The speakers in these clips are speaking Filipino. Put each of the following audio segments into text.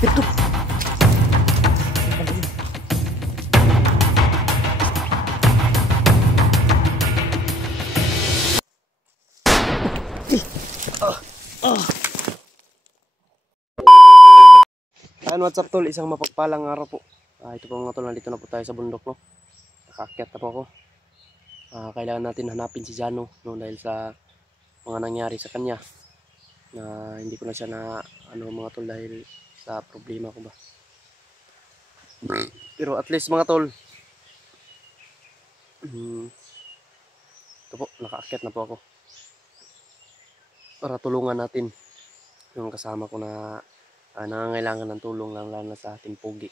Ito. What's up tol? Isang mapagpalang araw po. Ito po mga tol, nandito na po tayo sa bundok, no? Nakaakyat na po ako. Kailangan natin hanapin si Jano, no? Dahil sa mga nangyari sa kanya na hindi ko na siya na mga tol dahil sa problema ko ba. Pero at least mga tol, ito po, nakaakyat na po ako para tulungan natin yung kasama ko na nangangailangan ng tulong, lang na sa ating pogi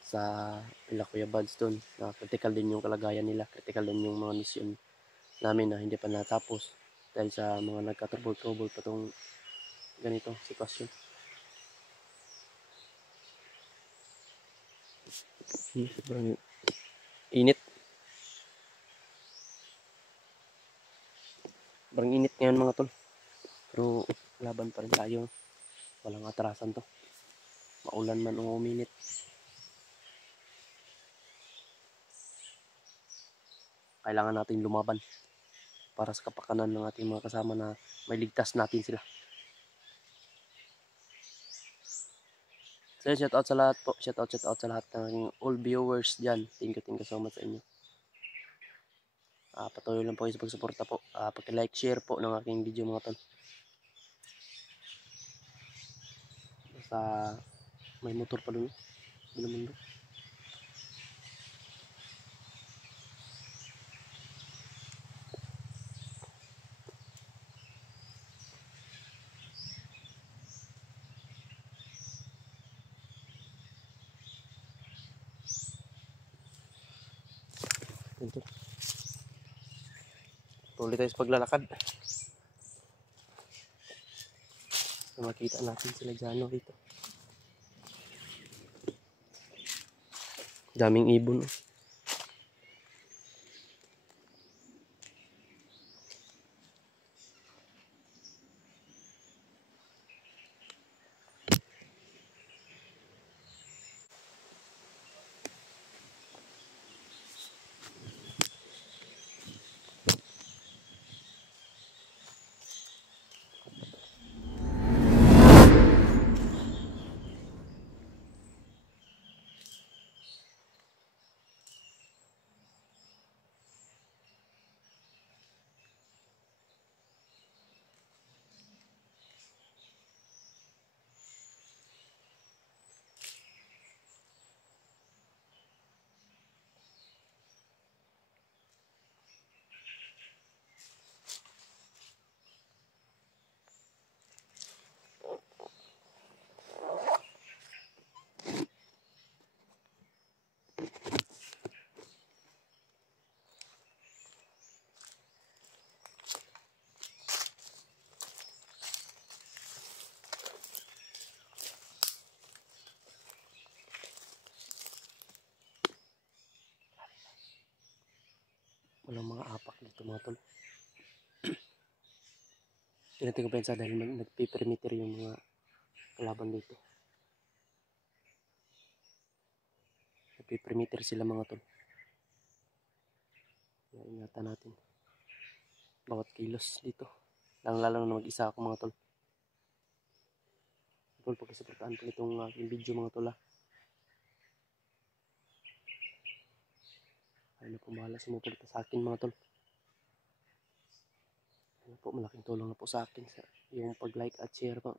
sa ila Kuya Buds doon, na critical din yung kalagayan nila, critical din yung mga mission namin na hindi pa natapos dahil sa mga nagka-trouble pa tong ganito sitwasyon. Sobrang init. Sobrang init ngayon mga tol. Pero laban pa rin tayo. Walang atrasan to. Maulan man o uminit. Kailangan natin lumaban para sa kapakanan ng ating mga kasama na may ligtas natin sila. So shout out sa lahat po. Shout out sa lahat ng all viewers dyan. Thank you so much sa inyo. Patuloy lang po kayo sa pagsuporta po. Pag-like, share po ng aking video mga tol. Basta may motor pa doon. Mundo. Ito. Tuloy tayo sa paglalakad. So, makita natin sila Jano dito. Daming ibon. Walang mga apak dito mga tol. Tinatin ko pensa dahil nagpiperimeter yung mga kalaban dito. Nagpiperimeter sila mga tol. Kaya ingatan natin bawat kilos dito. Lalo na mag-isa ako mga tol. Tol, pagkasuportaan po itong aking video mga tol. Ay na po, bahala sumuporta sa akin mga tol. Ano po, malaking tulong na po sa akin sa yung pag-like at share po.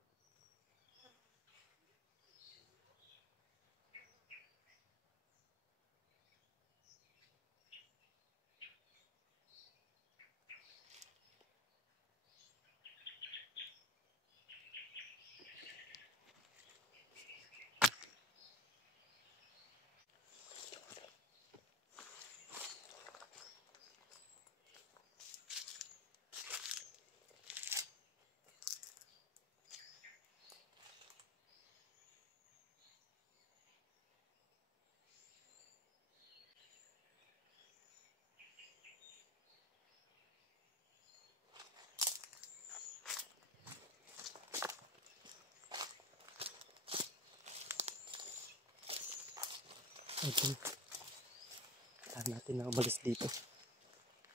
Ayun. Saan natin na umalis dito.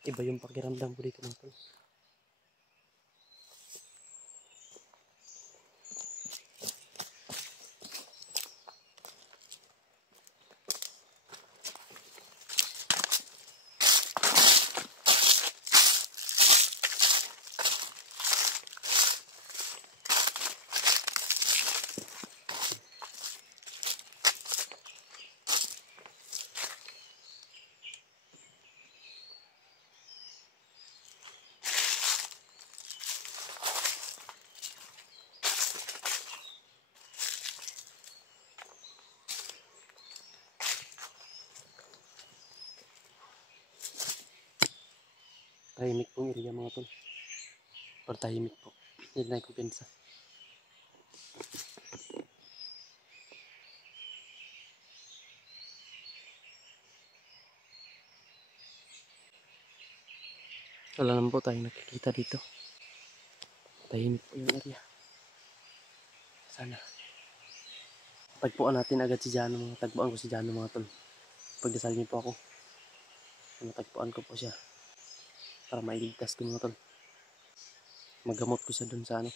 Iba yung pakiramdam ko dito mga tol. Tahimik pong area mga tol. Or tahimik po. Hindi na kumpensa. Wala naman po tayong nakikita dito. Tahimik po yung area. Sana. Tagpuan natin agad si Jano mga. Tagpuan ko si Jano mga tol. Pagdasal niyo po ako. Natagpuan ko po siya. Para mailigtas ko mga tol. Magamot ko siya dun sa ano.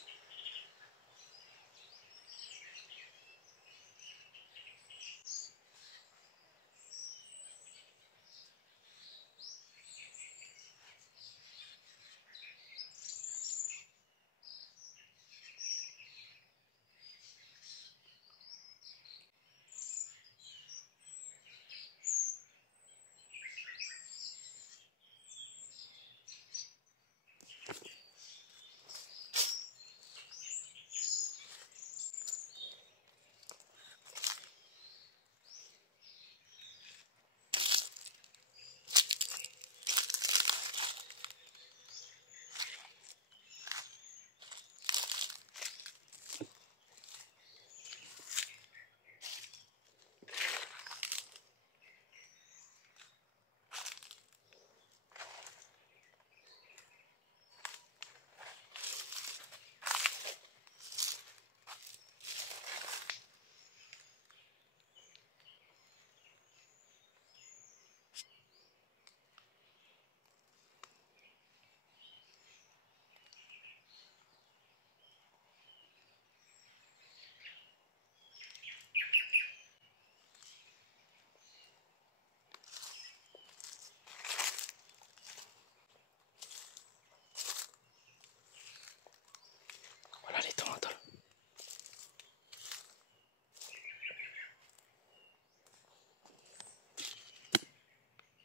Wala dito mga tol.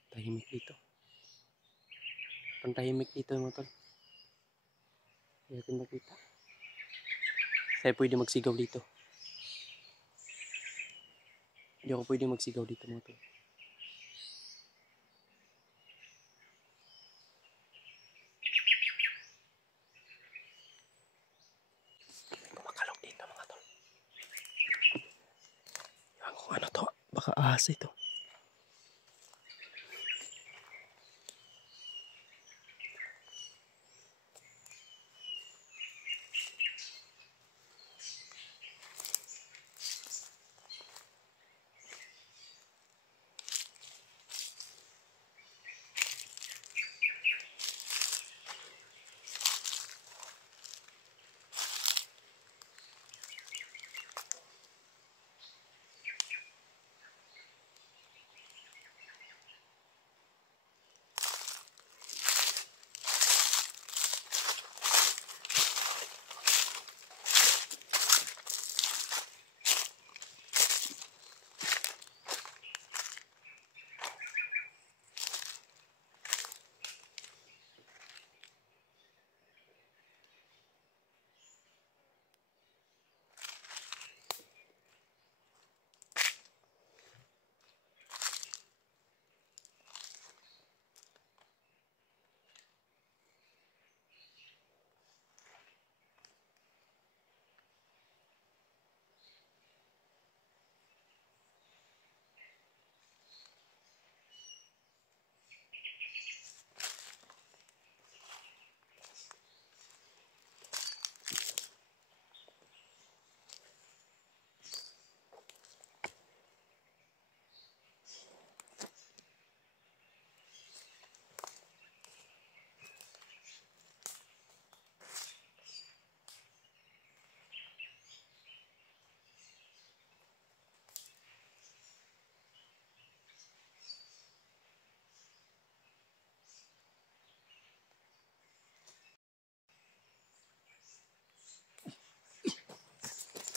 Tahimik dito. Pantahimik dito mga tol. Hindi natin nakita. Saya pwede magsigaw dito. Hindi ako pwede magsigaw dito mga tol. Kumakalog dito mga tol. Ewan kung ano to. Baka ahas ito.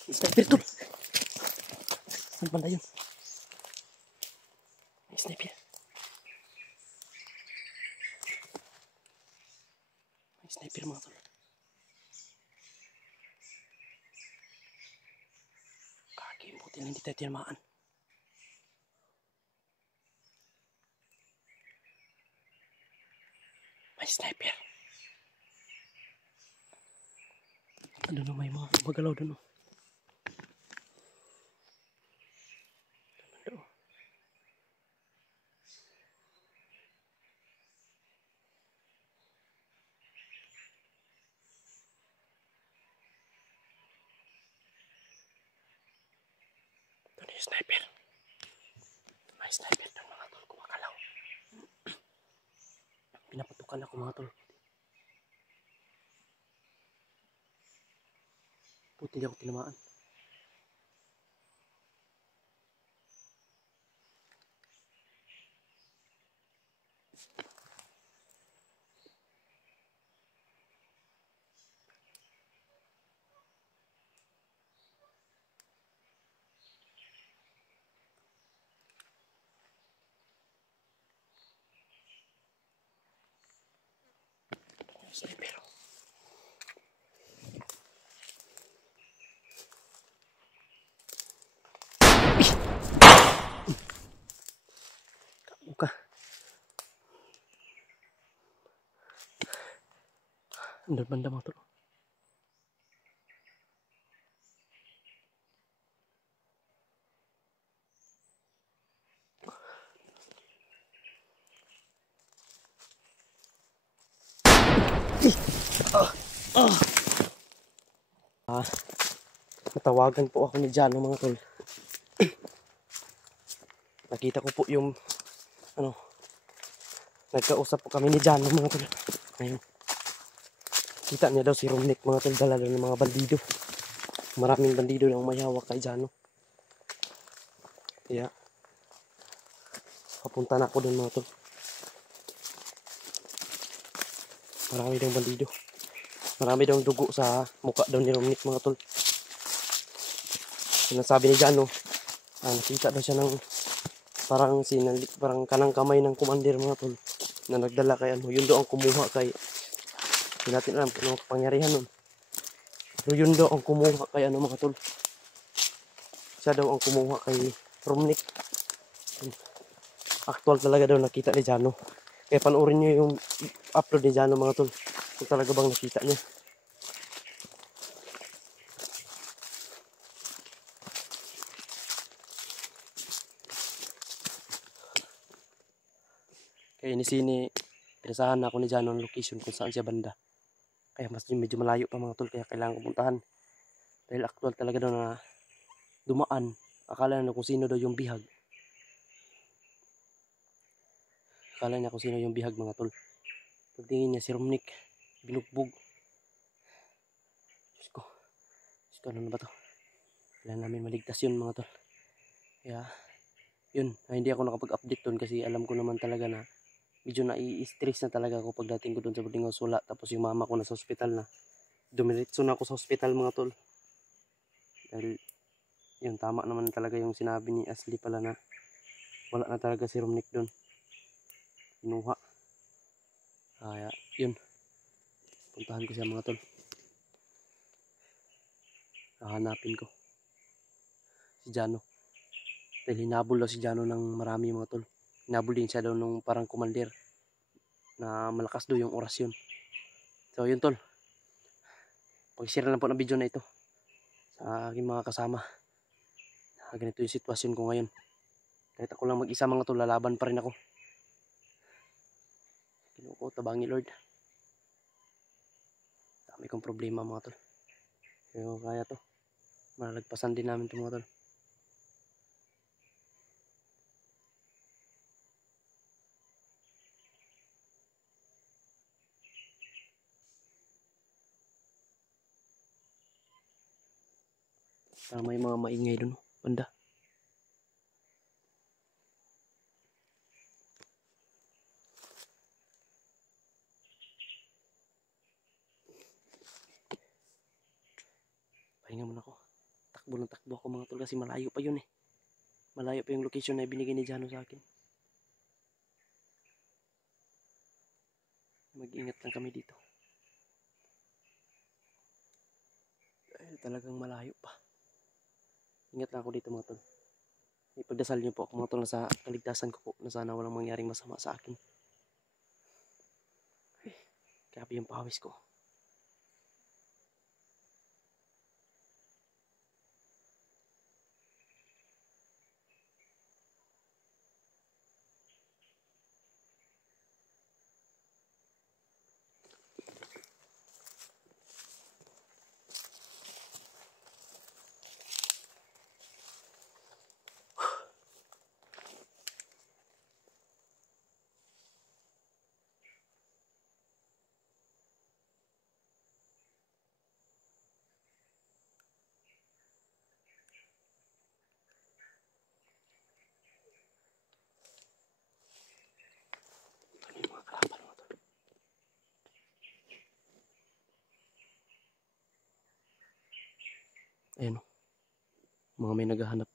Sniper tol. Saan banda yun? May sniper. May sniper mga tol. Kaki, buti lang hindi tayo tinamaan. May sniper. Ano na may mga magalaw doon oh. Doon yung sniper. May sniper doon mga tol, kumakalaw. Pinapatukan ako mga tol. Buti hindi ako tinamaan. Sniper. Buka. Andun banda mga tol. Natawagan po ako ni Jano mga tol. Nakita ko po yung ano, nagkausap po kami ni Jano mga tol. Ayun. Kita niya daw si Romnick mga tol, dala daw ng mga bandido. Maraming bandido na may hawak kay Jano. Kaya papunta na ako doon mga tol. Marami daw bandido. Marami daw dugo sa mukha daw ni Romnick mga tol. Sinasabi ni Jano, nakita daw siya ng parang kanang kamay ng commander mga tol na nagdala kay ano. Yun daw ang kumuha kay, hindi natin alam kung anong pangyarihan nun. Pero yun daw ang kumuha kay ano mga tol. Siya daw ang kumuha kay Romnick. Actual talaga daw nakita ni Jano. Kaya panoorin nyo yung upload ni Jano mga tol. Kung talaga bang nakita niya. Kaya pinasahan na ako ni Jano ng location kung saan siya banda. Kaya mas medyo malayo pa mga tol. Kaya kailangan ko puntahan. Dahil actual talaga daw na dumaan. Akala na kung sino daw yung bihag. Akala niya kung sino yung bihag mga tol. Pagtingin niya si Romnick, binugbog. Diyos ko, ano na ba to? Kailangan namin maligtas yun mga tol. Kaya yun, hindi ako nakapag-update dun kasi alam ko naman talaga na medyo nai-stress na talaga ako pagdating ko dun sa boarding house. Wala, tapos yung mama ko nasa hospital na. Dumiretso na ako sa hospital mga tol. Dahil yun, tama naman talaga yung sinabi ni Ashley pala na wala na talaga si Romnick dun. Kinuha. Kaya yun, puntahan ko siya mga tol. Hahanapin ko si Jano. Dahil hinabol daw si Jano ng marami mga tol. Hinabol din siya daw nung parang commander na malakas daw yung orasyon. So yun tol, pag-share lang po ng video na ito sa aking mga kasama. Ganito yung sitwasyon ko ngayon. Kahit ako lang mag-isa mga tol, lalaban pa rin ako. Kinuko, tabangi Lord. Dami kong problema mga tol. Pero kaya to. Malagpasan din namin ito mga tol. May mga maingay dun, banda. Pahinga muna ako. takbo ng takbo ako mga tol kasi malayo pa yun eh. Malayo pa yung location na binigay ni Jano sa akin. Mag-ingat lang kami dito. Dahil talagang malayo pa. Ingat lang ako dito mga tol. Ipagdasal niyo po ako mga tol na sa kaligtasan ko po na sana walang mangyaring masama sa akin. Ay, grabe yung pawis ko. Ito yung mga kalapal mga tol. Ayan o. Mga may naghahanap.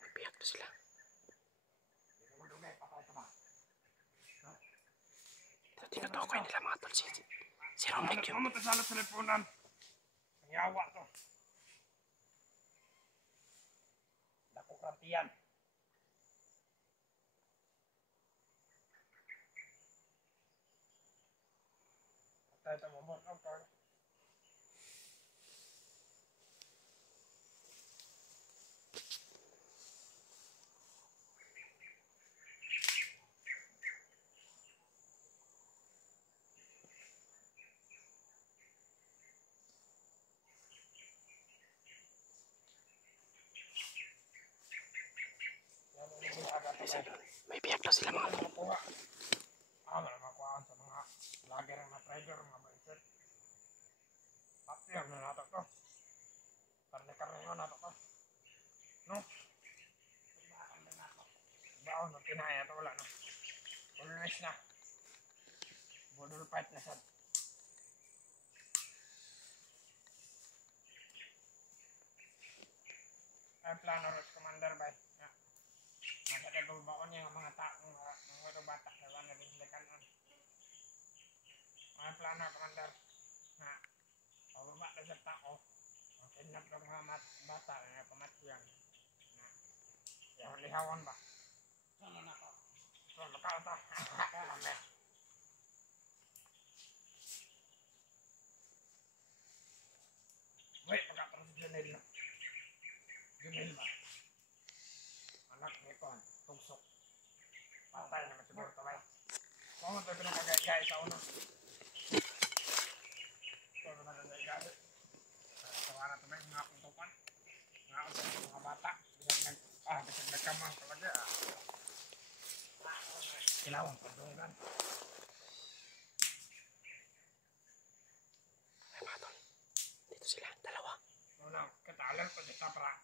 May biyak na sila. Ito tinutukoy nila mga tol. Si Romnick yun. Kamu tersalah teleponan. Nyawa tuh. Dako keratian. Patay ito mo mo. May biyak na sila mga tol. Makuhaan sa mga lager na trader, mga baiset. Pati ang nato to. Karne-karne nga nato to. No? Baon na pinaya to wala no. Always na. Bodol fight na sad. Ay plano rin commander bay. Nasa baon yung mga taong mga bata na lang na binilikan nun. Mga plano commander na pababa na sa tao ang kidnap ng mga bata na pamatiyan na lihawan ba? Sana na to? So, baka ito. Kaya wait, pagkatapos si Junel no? Junel ba? Anak ni Kon, tugsok. Patay naman siguro ito ba? Kung ito pinakagay sa uno. Ito pinakagay. Tawa na ito ba yung mga kuntukan? Mga bata. Bisag nagkamang talaga. Kilawang pagdungan. Ay mga tol. Dito sila. Dalawa. Unang katalan pa dito para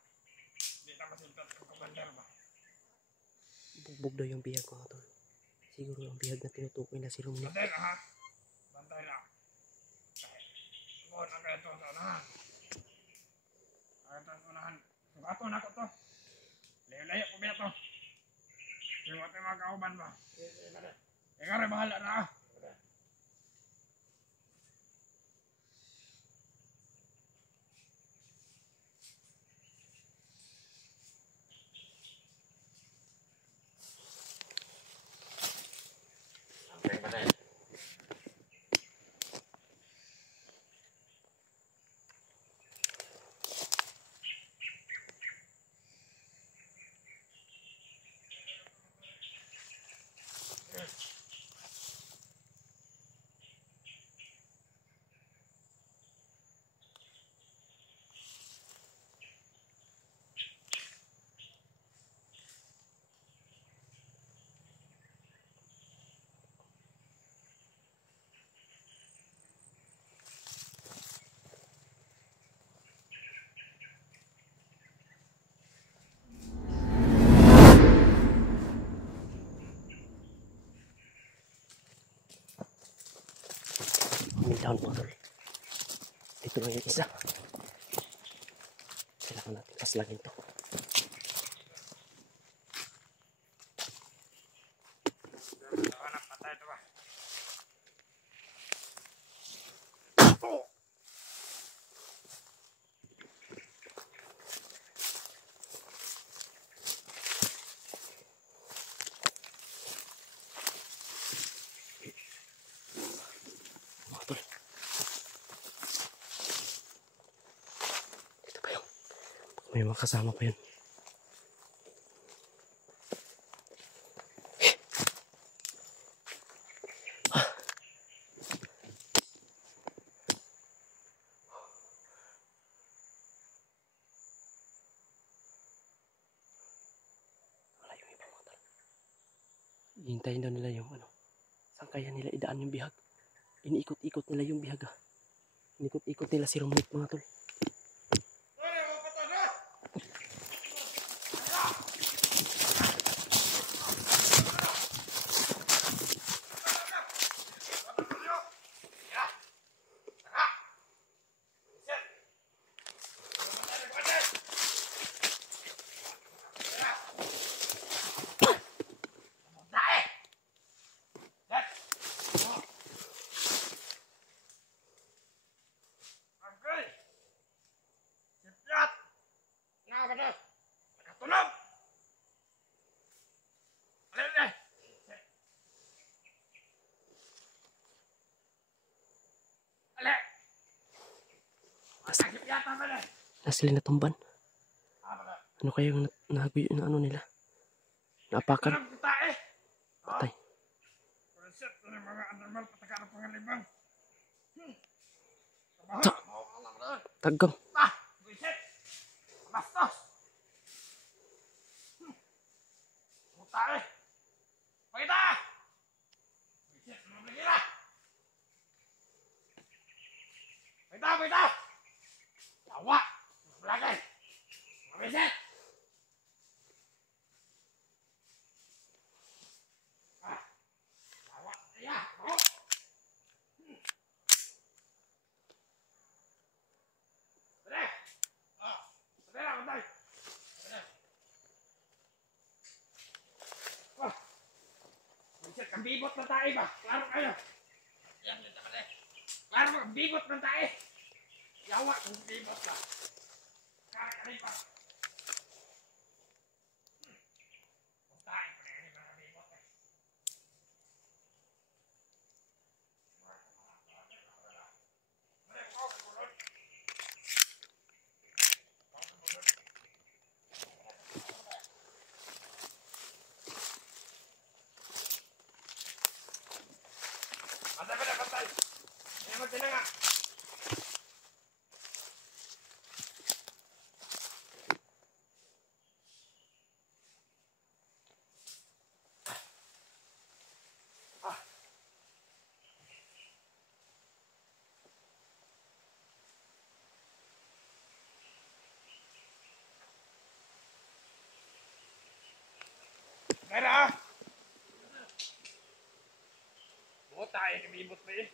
di na masintot ang commander ba? Bugbog daw yung bihag mga tol. Siguro ang bihag na tinutukoy na si Romnick. Bantay na ha? Bantay na. Buwan ang ito sa unahan. Ito sa unahan. Sugato na ko to. Layo-layo ko ba ito? Iwat yung mga kauban ba? Ikaw rin bahala na ah. ilaw mga tol. Dito lang yung isa. Kailangan natin kaslagin to. Anak patay ito ba? Mga tol. Dito kayo. May mga kasama pa yun. Hintayin daw nila yung ano. Saan kaya nila idaan yung bihag? Iniikot-ikot nila yung bihag. Inikot-ikot nila si Romanic mga tol. Nakatulog! Alin. Alin. Masakit yata ba na? Nasa sila natumban. Ano kaya yung nahagoy na ano nila? Naapakan. Patay. Prinsip ng mga animal pataka ng pangalibang. Tagam. Prinsip! Bastos! Putay! Pakita! Prinsip, lumagila! Pakita! Tawa! Malagay! Prinsip! Tawa! Iya! Tawa! Bibot ng tae ba? Klaro kayo. Klaro, bibot ng tae. Yawa kung bibot ka. Kaya pa. Kung tae, pwede ka na bibot eh. Patay. Ayan mo sila nga. Kaya buot tayo, kabibot pa eh.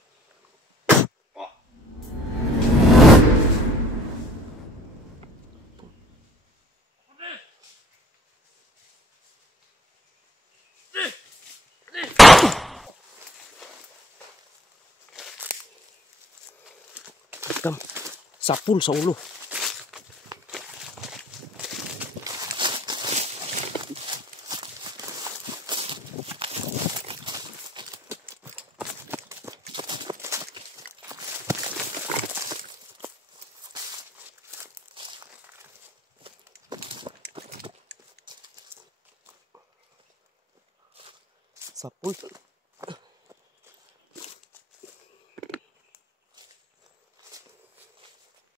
Tagam. Sapul sa ulo. Sapul.